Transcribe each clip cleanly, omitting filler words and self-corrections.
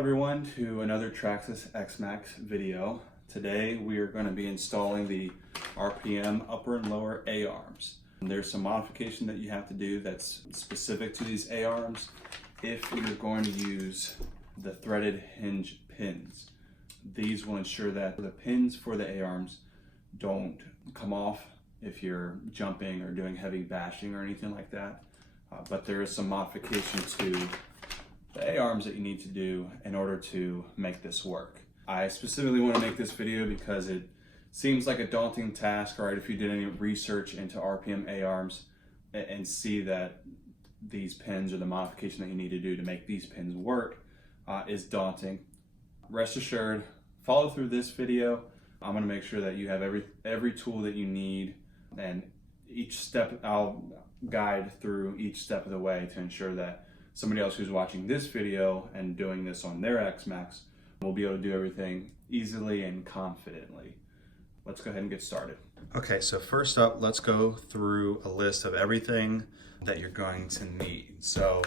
everyone to another Traxxas X-Maxx video. Today we are going to be installing the RPM upper and lower A-arms. There's some modification that you have to do that's specific to these A-arms if you're going to use the threaded hinge pins. These will ensure that the pins for the A-arms don't come off if you're jumping or doing heavy bashing or anything like that. But there is some modification to the A-arms that you need to do in order to make this work. I specifically want to make this video because it seems like a daunting task, right? If you did any research into RPM A-arms and see that these pins or the modification that you need to do to make these pins work is daunting. Rest assured, follow through this video. I'm going to make sure that you have every tool that you need, and each step I'll guide through each step of the way to ensure that somebody else who's watching this video and doing this on their X-Maxx will be able to do everything easily and confidently. Let's go ahead and get started. Okay, so first up, let's go through a list of everything that you're going to need. So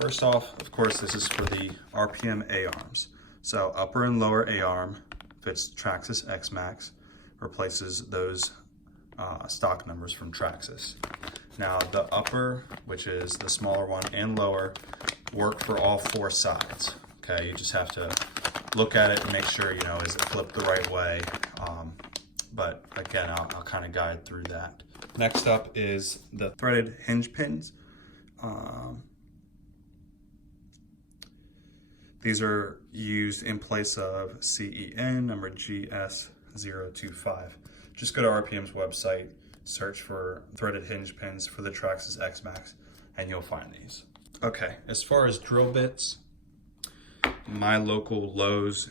first off, of course, this is for the RPM A-arms. So upper and lower A-arm fits Traxxas X-Maxx, replaces those stock numbers from Traxxas. Now the upper, which is the smaller one, and lower work for all four sides. Okay, you just have to look at it and make sure, is it flipped the right way? But again, I'll kind of guide through that. Next up is the threaded hinge pins. These are used in place of CEN number GS025. Just go to RPM's website, search for threaded hinge pins for the Traxxas X-Maxx, and you'll find these. Okay, as far as drill bits, my local Lowe's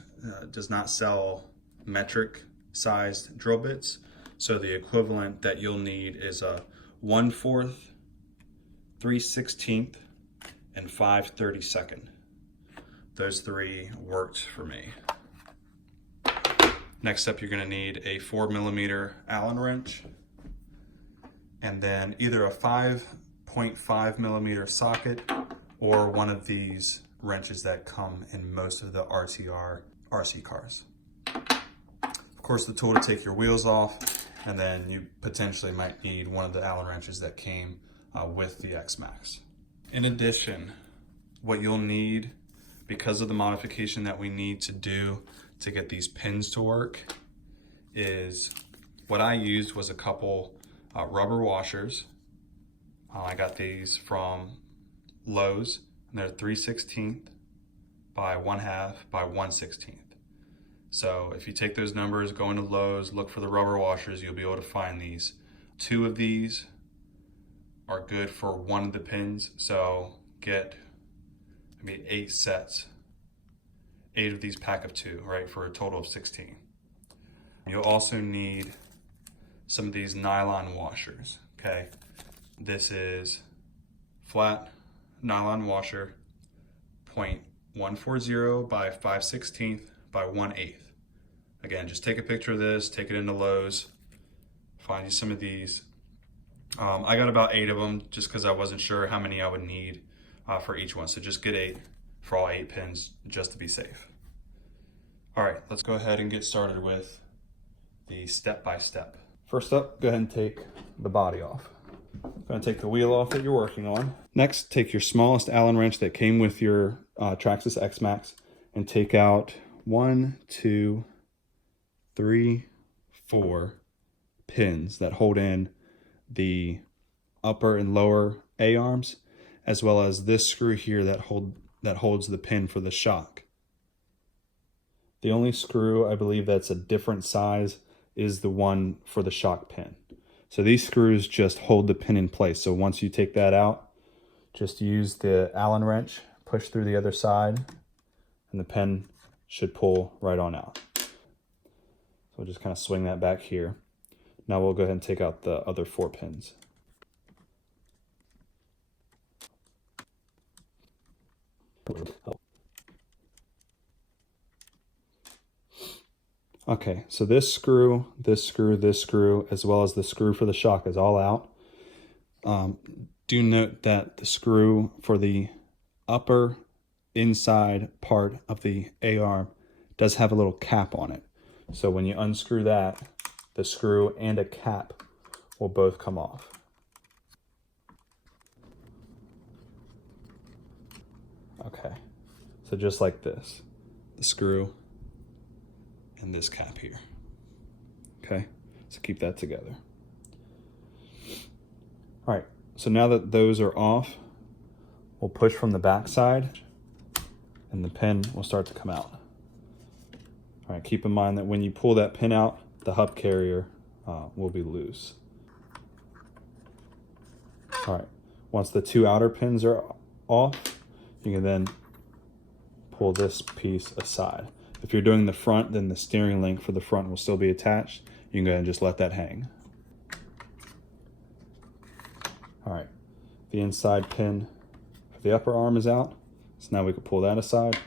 does not sell metric sized drill bits. So the equivalent that you'll need is a 1/4, 3/16, and 5/32. Those three worked for me. Next up, you're gonna need a 4mm Allen wrench, and then either a 5.5mm socket or one of these wrenches that come in most of the RTR RC cars. Of course, the tool to take your wheels off, and then you potentially might need one of the Allen wrenches that came with the X-Maxx. In addition, what you'll need, because of the modification that we need to do to get these pins to work, is what I used was a couple rubber washers. I got these from Lowe's, and they're 3/16 by 1/2 by 1/16. So if you take those numbers, go into Lowe's, look for the rubber washers, you'll be able to find these. 2 of these are good for one of the pins, so get 8 sets. 8 of these pack of 2, right, for a total of 16. You'll also need some of these nylon washers, okay? This is flat nylon washer, 0.140 by 5/16 by 1/8. Again, just take a picture of this, take it into Lowe's, find you some of these. I got about 8 of them just because I wasn't sure how many I would need for each one. So just get 8 for all 8 pins just to be safe. All right, let's go ahead and get started with the step-by-step. First up, go ahead and take the body off. Going to take the wheel off that you're working on. Next, take your smallest Allen wrench that came with your Traxxas X-Maxx and take out 1, 2, 3, 4 pins that hold in the upper and lower A-arms, as well as this screw here that holds the pin for the shock. The only screw I believe that's a different size is the one for the shock pin. So these screws just hold the pin in place. So once you take that out, just use the Allen wrench, push through the other side, and the pin should pull right on out. So we'll just kind of swing that back here. Now we'll go ahead and take out the other 4 pins. Okay, so this screw, this screw, this screw, as well as the screw for the shock is all out. Do note that the screw for the upper inside part of the A-arm does have a little cap on it. So when you unscrew that, the screw and a cap will both come off. Okay, so just like this, the screw and this cap here. Okay, so keep that together. All right, so now that those are off, we'll push from the back side and the pin will start to come out. All right, keep in mind that when you pull that pin out, the hub carrier will be loose. All right, once the two outer pins are off, you can then pull this piece aside. If you're doing the front, then the steering link for the front will still be attached. You can go ahead and just let that hang. All right, the inside pin for the upper arm is out. So now we can pull that aside.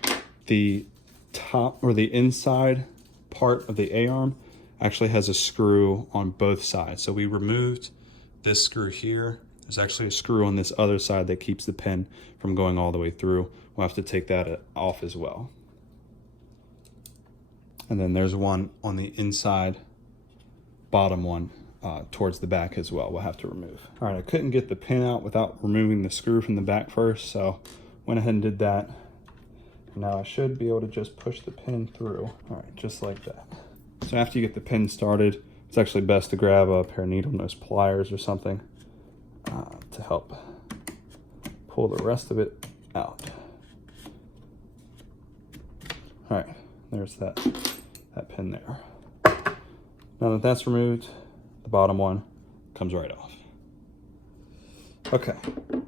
The top or the inside part of the A-arm actually has a screw on both sides. So we removed this screw here. There's actually a screw on this other side that keeps the pin from going all the way through. We'll have to take that off as well. And then there's one on the inside, bottom one, towards the back as well, we'll have to remove. All right, I couldn't get the pin out without removing the screw from the back first, so went ahead and did that. Now I should be able to just push the pin through. All right, just like that. So after you get the pin started, it's actually best to grab a pair of needle nose pliers or something to help pull the rest of it out. All right, there's that pin there. Now that that's removed, the bottom one comes right off. Okay,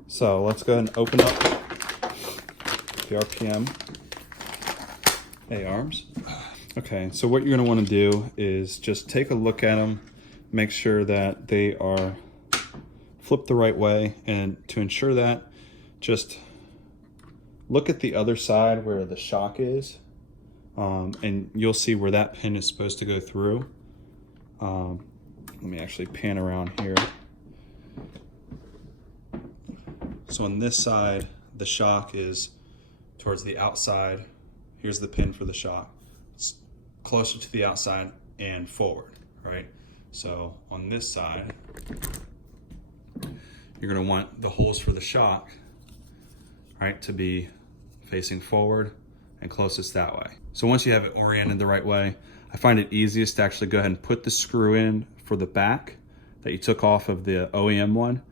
so let's go ahead and open up the RPM A-arms. Okay, so what you're gonna wanna do is just take a look at them, make sure that they are flipped the right way, and to ensure that, just look at the other side where the shock is, and you'll see where that pin is supposed to go through. Let me actually pan around here. So on this side, the shock is towards the outside. Here's the pin for the shock. It's closer to the outside and forward, right? So on this side, you're gonna want the holes for the shock, right, to be facing forward and closest that way. So once you have it oriented the right way, I find it easiest to actually go ahead and put the screw in for the back that you took off of the OEM one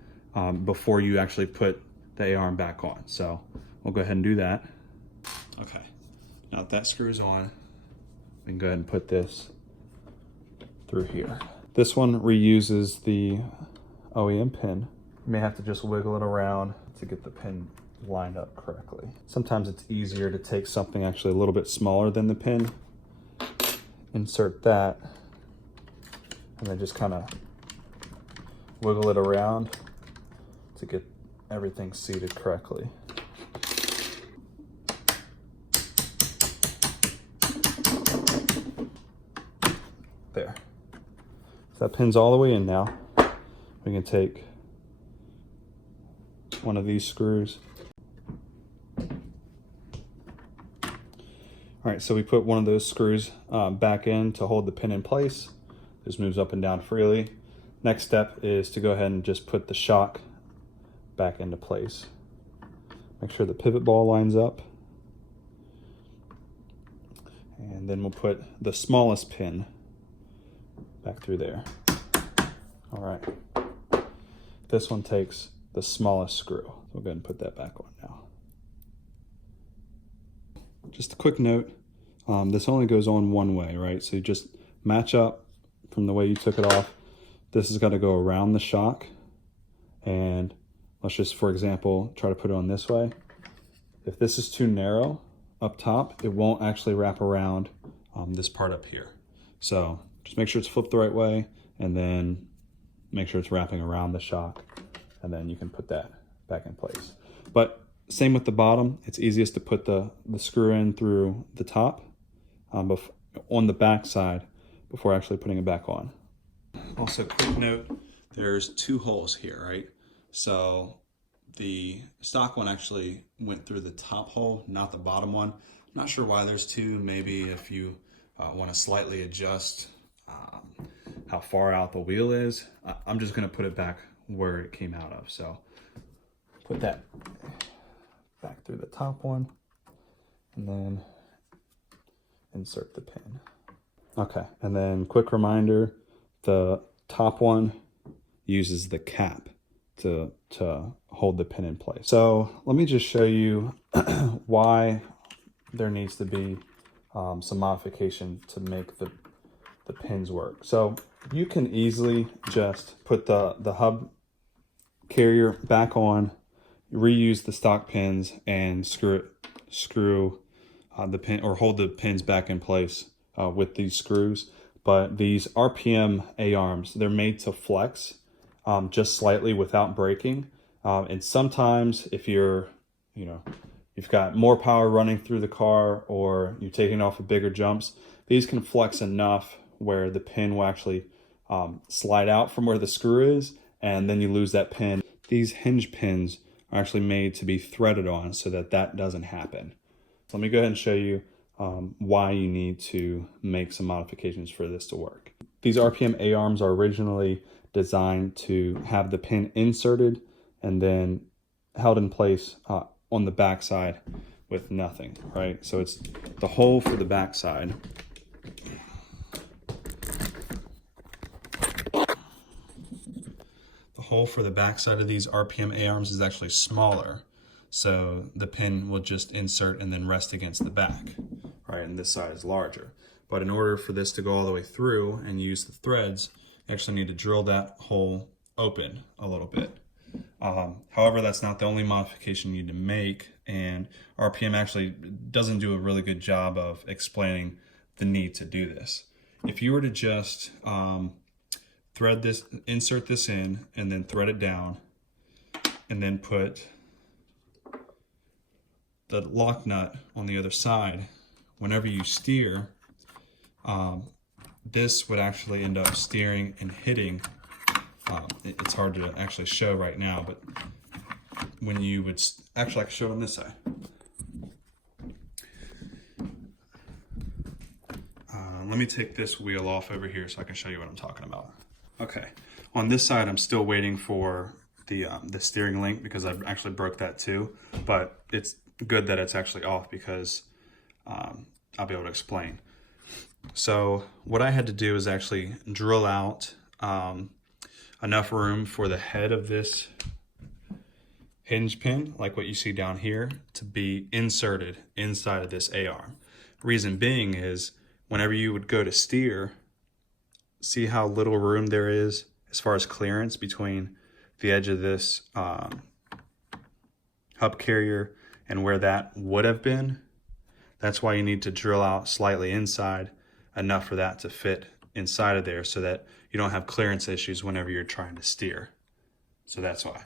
before you actually put the A-arm back on. So we'll go ahead and do that. Okay, now that that screw is on, we can go ahead and put this through here. This one reuses the OEM pin. You may have to just wiggle it around to get the pin lined up correctly. Sometimes it's easier to take something actually a little bit smaller than the pin, insert that, and then just kind of wiggle it around to get everything seated correctly. There. So that pin's all the way in now. We can take one of these screws. All right, so we put one of those screws back in to hold the pin in place. This moves up and down freely. Next step is to go ahead and just put the shock back into place. Make sure the pivot ball lines up. And then we'll put the smallest pin back through there. All right. This one takes the smallest screw. So we'll go ahead and put that back on now. Just a quick note, this only goes on one way, right? So you just match up from the way you took it off. This is gonna go around the shock, and let's just, for example, try to put it on this way. If this is too narrow up top, it won't actually wrap around this part up here. So just make sure it's flipped the right way, and then make sure it's wrapping around the shock, and then you can put that back in place. But same with the bottom, it's easiest to put the screw in through the top on the back side before actually putting it back on. Also, quick note, there's two holes here, right? So the stock one actually went through the top hole, not the bottom one. I'm not sure why there's two. Maybe if you want to slightly adjust how far out the wheel is. I'm just going to put it back where it came out of. So put that back through the top one and then insert the pin. Okay, and then quick reminder, the top one uses the cap to hold the pin in place. So let me just show you why there needs to be some modification to make the pins work. So you can easily just put the hub carrier back on, reuse the stock pins, and screw the pin or hold the pins back in place with these screws. But these RPM A-arms, they're made to flex just slightly without breaking. And sometimes if you've got more power running through the car or you're taking off of bigger jumps, these can flex enough where the pin will actually slide out from where the screw is, and then you lose that pin. These hinge pins are actually made to be threaded on so that doesn't happen. So let me go ahead and show you why you need to make some modifications for this to work. These RPM A-arms are originally designed to have the pin inserted and then held in place on the backside with nothing, right? So it's the hole for the backside. The hole for the backside of these RPM A-arms is actually smaller, so the pin will just insert and then rest against the back, right? And this side is larger. But in order for this to go all the way through and use the threads, you actually need to drill that hole open a little bit. However, that's not the only modification you need to make, and RPM actually doesn't do a really good job of explaining the need to do this. If you were to just thread this, insert this in, and then thread it down, and then put the lock nut on the other side, whenever you steer, this would actually end up steering and hitting. It's hard to actually show right now, but when you would actually, I can show it on this side. Let me take this wheel off over here so I can show you what I'm talking about. Okay, on this side, I'm still waiting for the steering link because I actually broke that too, but it's good that it's actually off because I'll be able to explain. So what I had to do is actually drill out enough room for the head of this hinge pin, like what you see down here, to be inserted inside of this A-arm. Reason being is whenever you would go to steer, see how little room there is as far as clearance between the edge of this hub carrier and where that would have been. That's why you need to drill out slightly inside, enough for that to fit inside of there so that you don't have clearance issues whenever you're trying to steer. So that's why.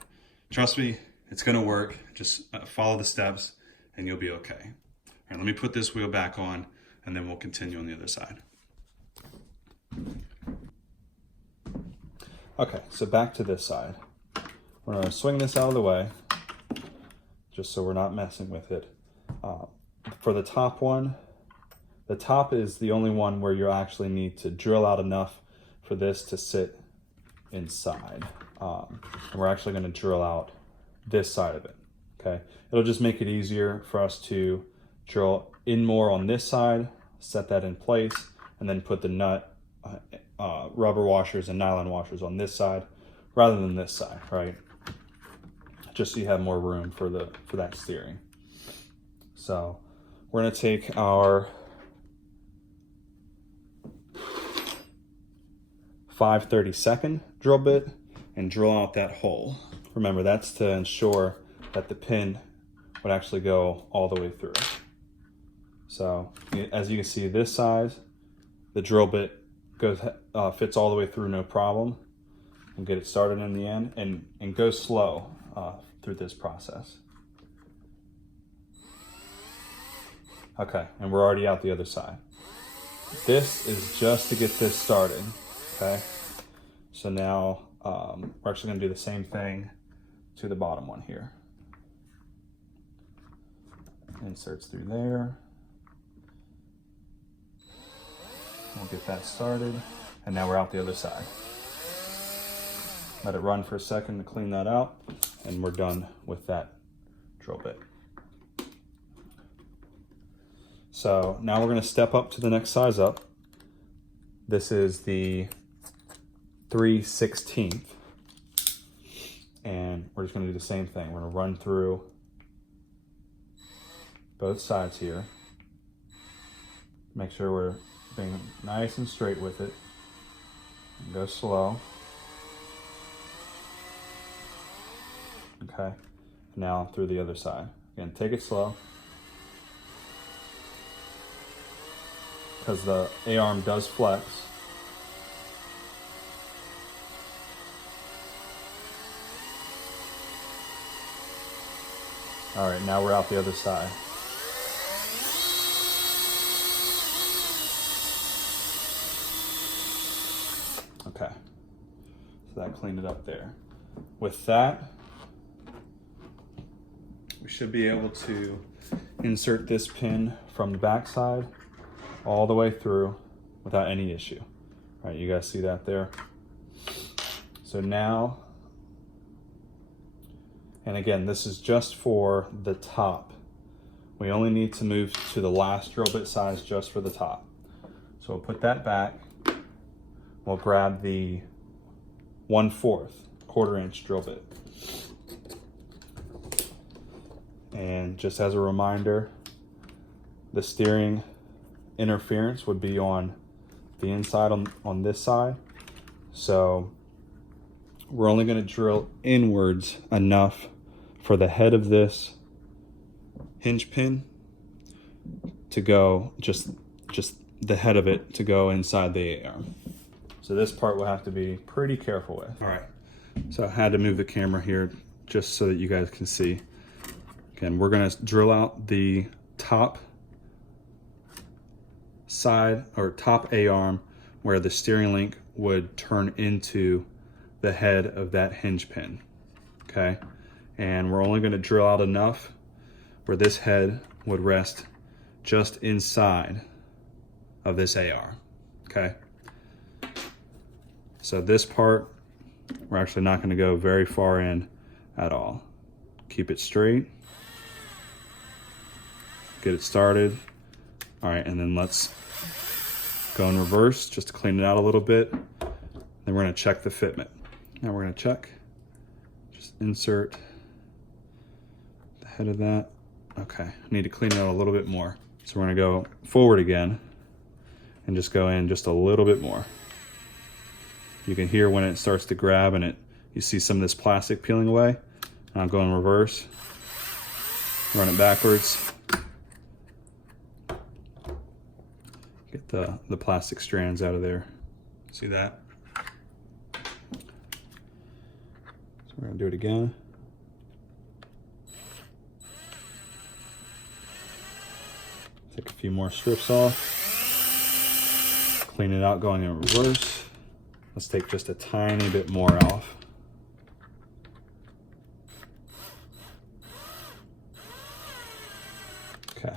Trust me, it's gonna work. Just follow the steps and you'll be okay. All right, let me put this wheel back on and then we'll continue on the other side. Okay, so back to this side. We're gonna swing this out of the way just so we're not messing with it. For the top one, the top is the only one where you actually need to drill out enough for this to sit inside. And we're actually going to drill out this side of it, okay? It'll just make it easier for us to drill in more on this side, set that in place, and then put the nut, rubber washers and nylon washers on this side rather than this side, right? Just so you have more room for that steering. So we're going to take our 5/32 drill bit and drill out that hole. Remember, that's to ensure that the pin would actually go all the way through. So as you can see, this size, the drill bit fits all the way through, no problem. We'll get it started in the end and go slow through this process. Okay, and we're already out the other side. This is just to get this started, okay? So now we're actually gonna do the same thing to the bottom one here. Inserts through there. We'll get that started, and now we're out the other side. Let it run for a second to clean that out, and we're done with that drill bit. So now we're going to step up to the next size up. This is the 3/16, and we're just going to do the same thing. We're going to run through both sides here. Make sure we're being nice and straight with it. And go slow. Okay, now through the other side. Again, take it slow, because the A-arm does flex. All right, now we're out the other side. Okay, so that cleaned it up there. With that, we should be able to insert this pin from the back side all the way through without any issue. All right, you guys see that there? So now, and again, this is just for the top. We only need to move to the last drill bit size just for the top. So we'll put that back. We'll grab the 1/4 1/4-inch drill bit. And just as a reminder, the steering interference would be on the inside on this side. So we're only going to drill inwards enough for the head of this hinge pin to go, just the head of it to go inside the A-arm. So this part we'll have to be pretty careful with. All right, so I had to move the camera here just so that you guys can see. Again, we're gonna drill out the top side or top A-arm where the steering link would turn into the head of that hinge pin, okay? And we're only gonna drill out enough where this head would rest just inside of this A-arm, okay? So this part, we're actually not gonna go very far in at all. Keep it straight. Get it started. All right, and then let's go in reverse just to clean it out a little bit. Then we're gonna check the fitment. Now we're gonna check, just insert the head of that. Okay, I need to clean it out a little bit more. So we're gonna go forward again and just go in just a little bit more. You can hear when it starts to grab and you see some of this plastic peeling away. Now go in reverse, run it backwards. Get the plastic strands out of there. See that? So we're gonna do it again. Take a few more strips off. Clean it out going in reverse. Let's take just a tiny bit more off. Okay.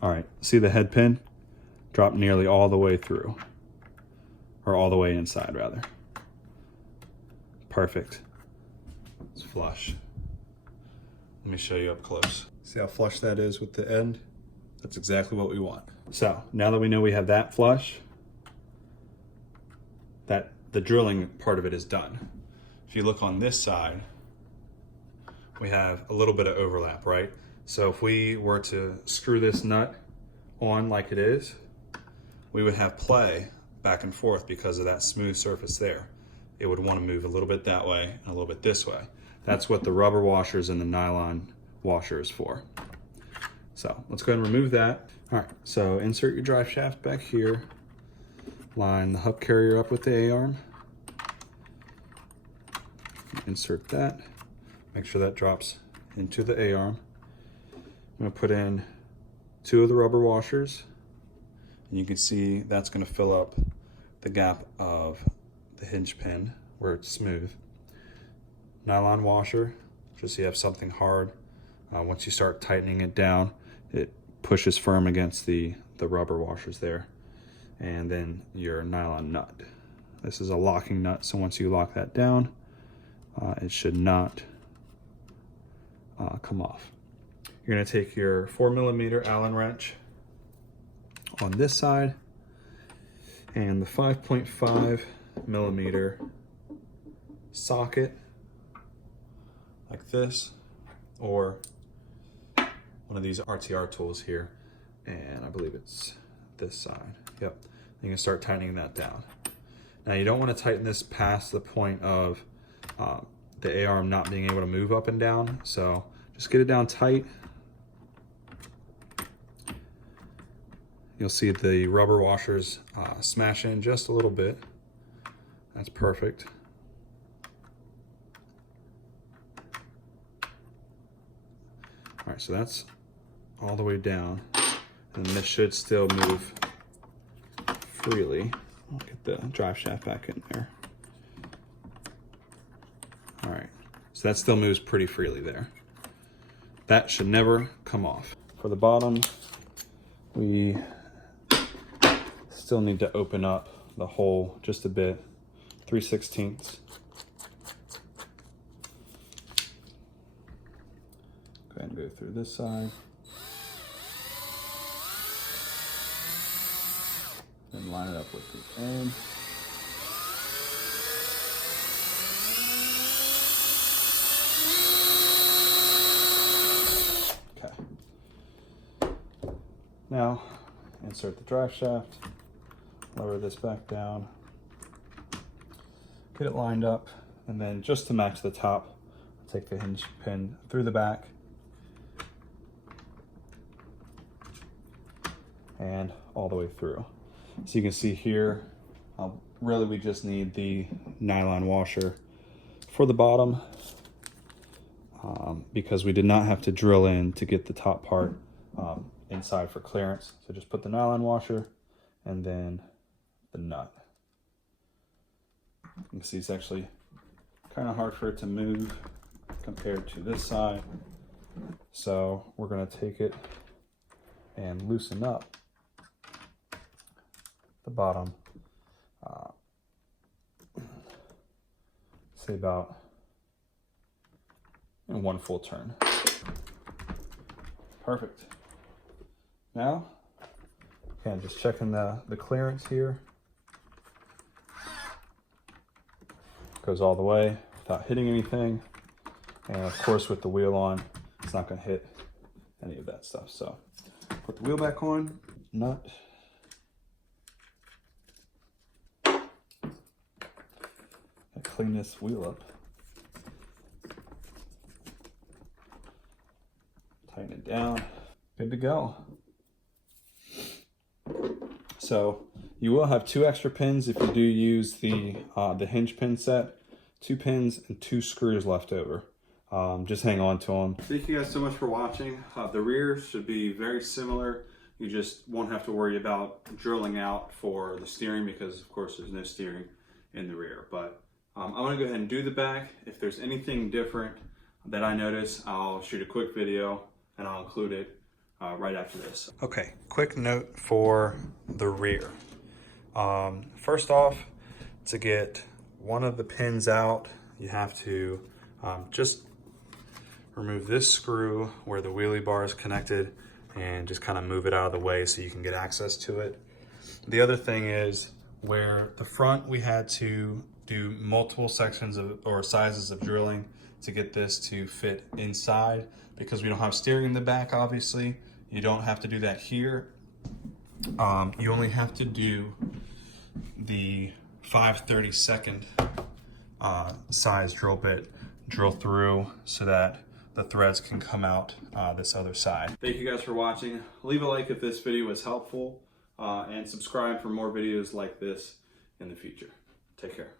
All right, see the head pin? Drop nearly all the way through, or all the way inside rather. Perfect. It's flush. Let me show you up close. See how flush that is with the end? That's exactly what we want. So now that we know we have that flush, that the drilling part of it is done. If you look on this side, we have a little bit of overlap, right? So if we were to screw this nut on like it is, we would have play back and forth because of that smooth surface there. It would want to move a little bit that way and a little bit this way. That's what the rubber washers and the nylon washer is for. So let's go ahead and remove that. All right, so insert your drive shaft back here. Line the hub carrier up with the A-arm. Insert that. Make sure that drops into the A-arm. I'm gonna put in 2 of the rubber washers. And you can see that's gonna fill up the gap of the hinge pin where it's smooth. nylon washer, just so you have something hard. Once you start tightening it down, it pushes firm against the rubber washers there. And then your nylon nut. This is a locking nut, so once you lock that down, it should not come off. You're gonna take your 4mm Allen wrench on this side and the 5.5mm socket like this, or one of these RTR tools here, and I believe it's this side. Yep, you can start tightening that down. Now you don't want to tighten this past the point of the A-arm not being able to move up and down, so just get it down tight. You'll see the rubber washers smash in just a little bit. That's perfect. All right, so that's all the way down, and this should still move freely. I'll get the drive shaft back in there. All right, so that still moves pretty freely there. That should never come off. For the bottom, we still need to open up the hole just a bit, 3/16. Go ahead and go through this side. And line it up with the end. Okay. Now, insert the drive shaft, lower this back down, get it lined up, and then just to match the top, take the hinge pin through the back and all the way through. So you can see here, really we just need the nylon washer for the bottom because we did not have to drill in to get the top part inside for clearance. So just put the nylon washer and then the nut. You can see it's actually kind of hard for it to move compared to this side. So we're going to take it and loosen up the bottom, say about in one full turn. Perfect. Now, again, just checking the clearance here. Goes all the way without hitting anything. And of course with the wheel on, it's not gonna hit any of that stuff. So put the wheel back on, nut. Clean this wheel up. Tighten it down. Good to go. So you will have 2 extra pins if you do use the hinge pin set. 2 pins and 2 screws left over. Just hang on to them. Thank you guys so much for watching. The rear should be very similar. You just won't have to worry about drilling out for the steering because of course there's no steering in the rear. But I'm gonna go ahead and do the back. If there's anything different that I notice, I'll shoot a quick video and I'll include it right after this. Okay, quick note for the rear. First off, to get one of the pins out, you have to just remove this screw where the wheelie bar is connected and just kind of move it out of the way so you can get access to it. The other thing is where the front we had to do multiple sections of or sizes of drilling to get this to fit inside because we don't have steering in the back. Obviously you don't have to do that here. You only have to do the 5/32 size drill bit drill through so that the threads can come out this other side. Thank you guys for watching. Leave a like if this video was helpful and subscribe for more videos like this in the future. Take care.